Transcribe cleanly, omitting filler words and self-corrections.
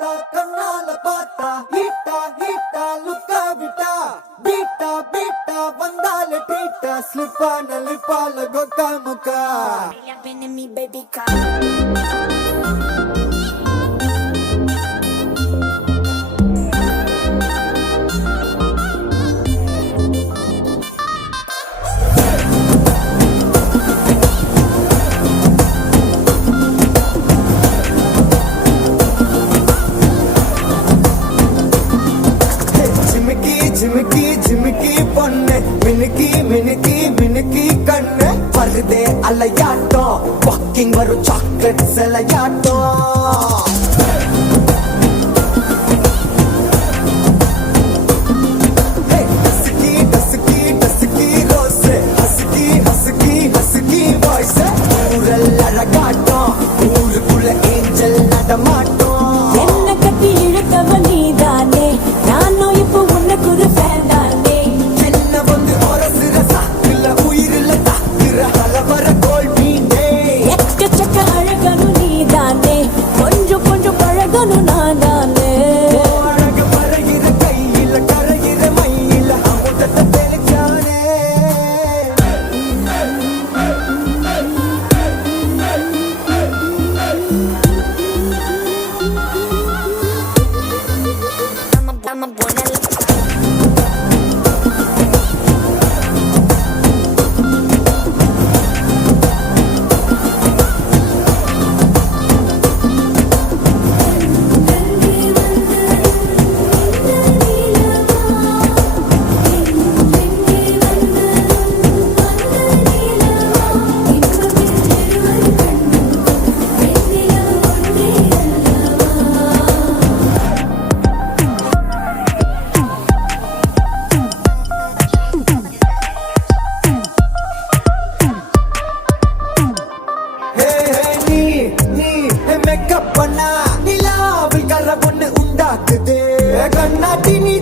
பார்த்தா கண்ணால பார்த்தா ஹீட்டா ஹீட்டா லுக்கா விட்டா பீட்டா பீட்டா வந்தால ட்ரீட்டா ஸ்லிப்பான லிப்பால கொக்கா முக்கா baby car ஜிமிக்கி ஜிமிக்கி பொண்ணு மினுக்கி மினுக்கி மினுக்கி கண்ணு வருதே அலையாட்டம் வாக்கிங் வரும் சாக்லேட் சிலையாட்டம் நிலாவில் கர ஒண்ணு உண்டாக்குது கண்ணாட்டி நீ